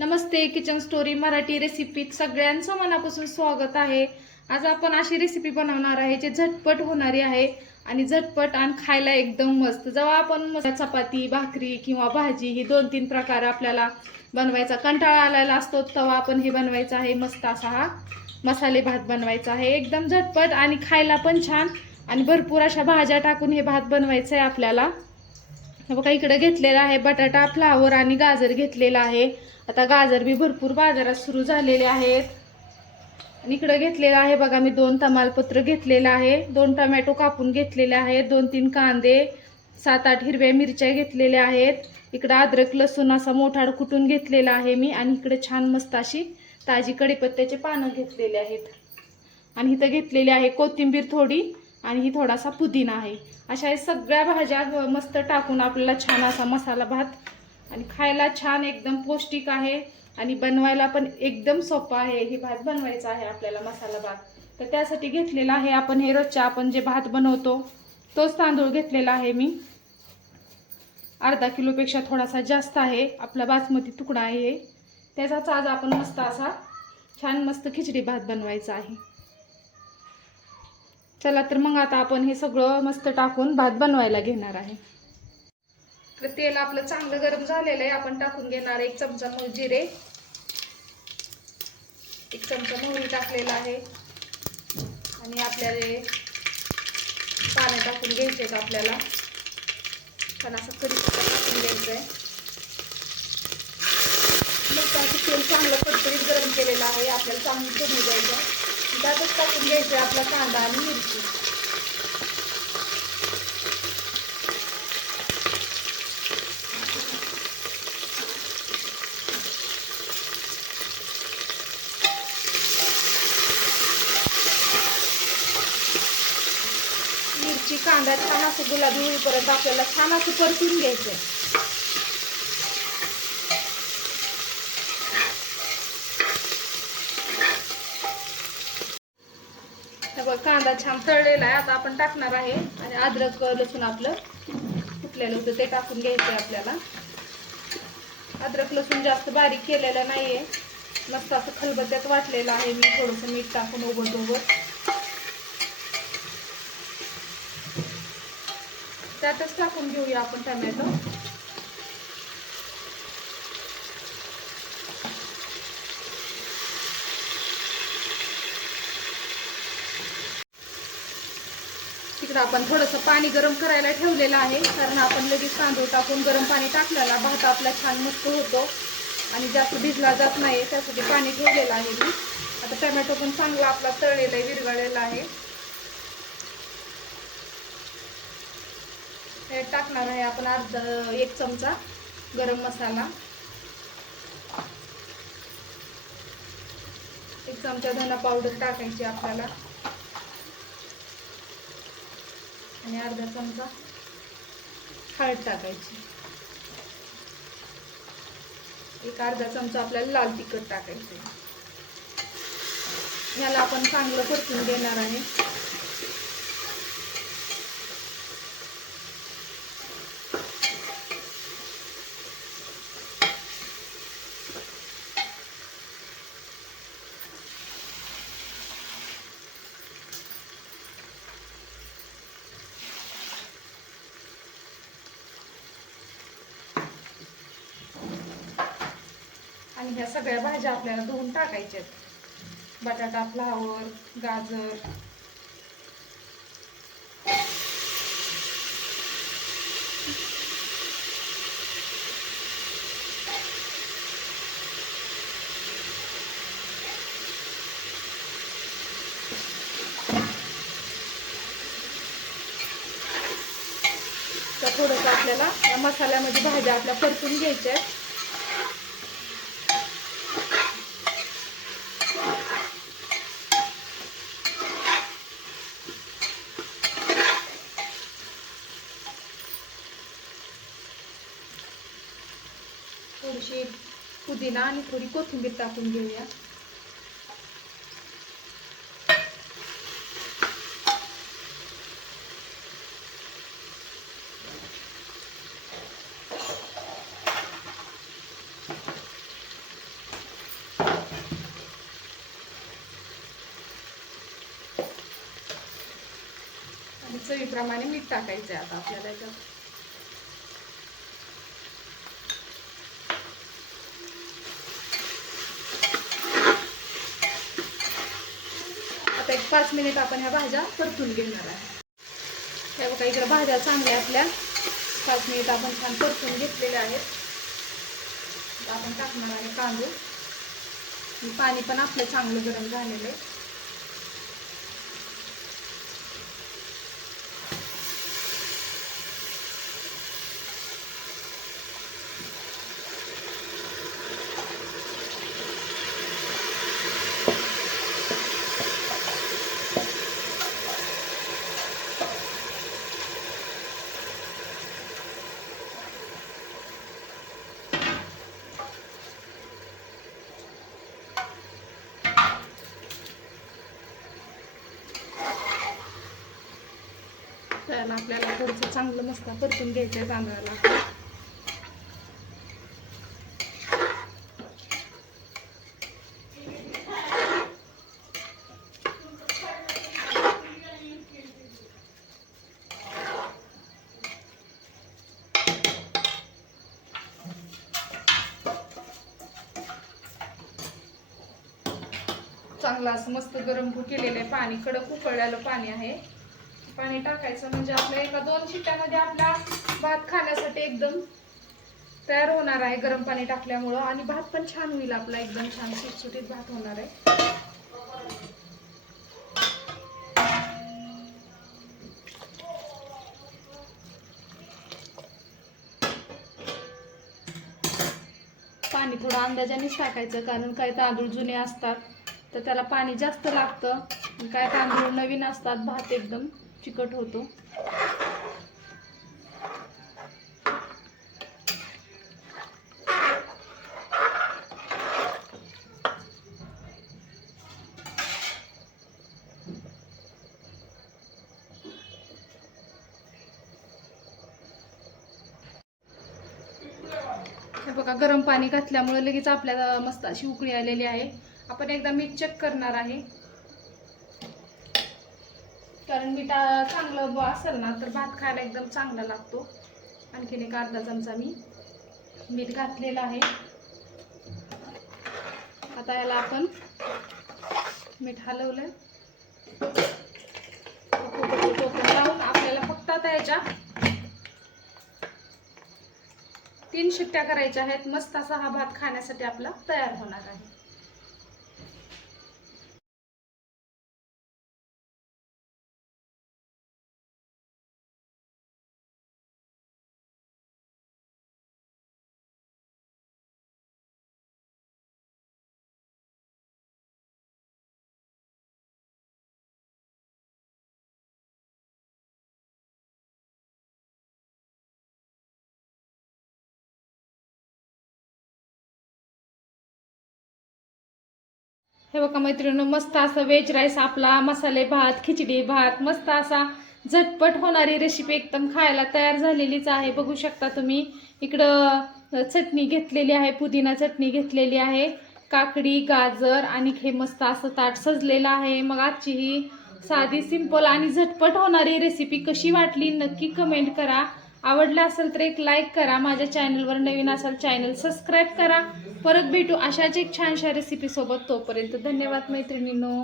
नमस्ते kitchen story Marathi रेसिपीत सगळ्यांचं मनापासून स्वागत आहे. आज आपण अशी रेसिपी बनवणार आहे जी झटपट होणारी आहे आणि झटपट आणि खायला एकदम मस्त. जेव्हा आपण चपाती भाकरी किंवा भाजी ही दोन तीन प्रकार आपल्याला बनवायचा कंटाळा आलेला असतो तेव्हा आपण हे बनवायचं आहे. मस्त असा हा मसाले भात बनवायचा आहे. एकदम झटपट आणि खायला पण छान आणि भरपूर अशा भाज्या टाकून हे भात बनवायचं आहे आपल्याला. बघा इकडे घेतलेला आहे बटाटा फ्लावर आणि गाजर घेतलेला आहे. आता गाजर बी भरपूर बाजारात सुरू झालेले आहेत. आणि इकडं घेतलेला आहे बघा मी दोन तमालपत्र घेतलेलं आहे. दोन टमॅटो कापून घेतलेले आहेत दोन तीन कांदे सात आठ हिरव्या मिरच्या घेतलेल्या आहेत. इकडं अद्रक लसूण असा मोठाड कुटून घेतलेला आहे मी. आणि इकडे छान मस्त अशी ताजी कढीपत्त्याचे पानं घेतलेले आहेत. आणि इथं घेतलेली आहे कोथिंबीर थोडी. आणि ही थोडासा पुदिना आहे. अशा हे सगळ्या भाज्या मस्त टाकून आपल्याला छान असा मसाला भात आणि खायला छान एकदम पौष्टिक आहे आणि बनवायला पण एकदम सोपं आहे. हे भात बनवायचा आहे आपल्याला मसाला भात. तर त्यासाठी घेतलेला आहे आपण हे रोजच्या आपण जे भात बनवतो तोच तांदूळ घेतलेला आहे मी. अर्धा किलोपेक्षा थोडासा जास्त आहे. आपला बासमती तुकडा आहे. त्याचाच आज आपण मस्त असा छान मस्त खिचडी भात बनवायचा आहे. चला तर मग आता आपण हे सगळं मस्त टाकून भात बनवायला घेणार आहे. तर तेल आपलं चांगलं गरम झालेलं आहे. आपण टाकून घेणार एक चमचा मूळ जिरे. एक चमचा मोहरी टाकलेला आहे. आणि आपल्याला पाणी टाकून घ्यायचे आहेत आपल्याला. पण असं कधी टाकून घ्यायचं आहे मग त्याचं तेल चांगलं कडकडीत गरम केलेलं आहे. आपल्याला चांगलं कमी द्यायचं त्यातच टाकून घ्यायचं आपला कांदा आणि मिरची. मिरची कांदा छान असं गुलाबी होईपर्यंत आपल्याला छान असं परतून घ्यायचं आहे हे बघ कांदा छान तळलेला आहे. आता आपण टाकणार आहे. आणि अद्रक लसूण आपलं कुठलेलं होतं ते टाकून घ्यायचं आहे आपल्याला. अद्रक लसूण जास्त बारीक केलेलं नाहीये. मस्त असं खलबत्त्यात वाटलेलं आहे मी. थोडंसं मीठ टाकून उघड उघड त्यातच टाकून घेऊया आपण टमॅटो. तर आपण थोडंसं पाणी गरम करायला ठेवलेलं आहे. कारण आपण लगेच तांदूळ टाकून गरम पाणी टाकल्याला भात आपला छान मस्त होतो. आणि जास्त भिजला जात नाही त्यासाठी पाणी ठेवलेलं आहे मी. आता टमॅटो पण चांगला आपला तळलेला आहे विरघळलेला आहे. हे टाकणार आहे आपण अर्धा एक चमचा गरम मसाला. एक चमचा धना पावडर टाकायची आपल्याला. आणि अर्धा चमचा हळद टाकायची. एक अर्धा चमचा आपल्याला लाल तिखट टाकायचं याला आपण चांगलं परतून देणार आहे. ह्या सगळ्या भाज्या आपल्याला धुवून टाकायच्या बटाटा फ्लावर गाजर. तर थोडंसं आपल्याला या मसाल्यामध्ये भाज्या आपल्या परतून घ्यायच्या आहेत. थोडीशी पुदिना आणि थोडी कोथिंबीर टाकून घेऊया. आणि चवीप्रमाणे मीठ टाकायचं आहे आता आपल्याला याच्यात. पाच मिनिट आपण ह्या भाज्या परतून घेणार आहे. त्या बघा इकडे भाज्या चांगल्या आपल्या. पाच मिनिट आपण छान परतून घेतलेल्या आहेत. आपण टाकणार आहे कांदू. पाणी पण आपलं चांगलं गरम झालेलं आहे. असताना आपल्याला थोडंसं चांगलं मस्त परतून घ्यायचं आहे तांदळाला चांगला असं मस्त गरम केलेलं आहे पाणी. कडक उकळलेलं पाणी आहे. पाणी टाकायचं. म्हणजे आपल्या एका दोन शिट्ट्यामध्ये आपला भात खाण्यासाठी एकदम तयार होणार आहे गरम पाणी टाकल्यामुळं. आणि भात पण छान होईल आपला एकदम छान सुटसुटीत भात होणार आहे. पाणी थोडं अंदाजानेच टाकायचं कारण काही तांदूळ जुने असतात तर त्याला पाणी जास्त लागतं. काय तांदूळ नवीन असतात भात एकदम चिकट होतो. बघा गरम पाणी घातल्यामुळे लगेच आपल्याला मस्त अशी उकळी आलेली आहे. आपण एकदा मीठ चेक करणार आहे. कारण मीठ चांगलं असेल ना तर भात खायला एकदम चांगला लागतो. आणखीन एक अर्धा चमचा मी मीठ घातलेलं आहे. आता याला आपण मीठ हलवलं लावून आपल्याला फक्त आता याच्या तीन शिट्ट्या करायच्या आहेत. मस्त असा हा भात खाण्यासाठी आपला तयार होणार आहे. हे बघा मैत्रिणी मस्त असा व्हेज राईस आपला मसाले भात खिचडी भात मस्त असा झटपट होणारी रेसिपी एकदम खायला तयार झालेलीच आहे. बघू शकता तुम्ही इकडं चटणी घेतलेली आहे पुदिना चटणी घेतलेली आहे काकडी गाजर आणि हे मस्त असं ताट सजलेलं आहे. मग आजची ही साधी सिंपल आणि झटपट होणारी रेसिपी कशी वाटली नक्की कमेंट करा. आवडलं असेल तर एक लाईक करा. माझ्या चॅनलवर नवीन असाल चॅनल सबस्क्राईब करा. परत भेटू अशाच एक छानशा रेसिपीसोबत तोपर्यंत धन्यवाद मैत्रिणींनो.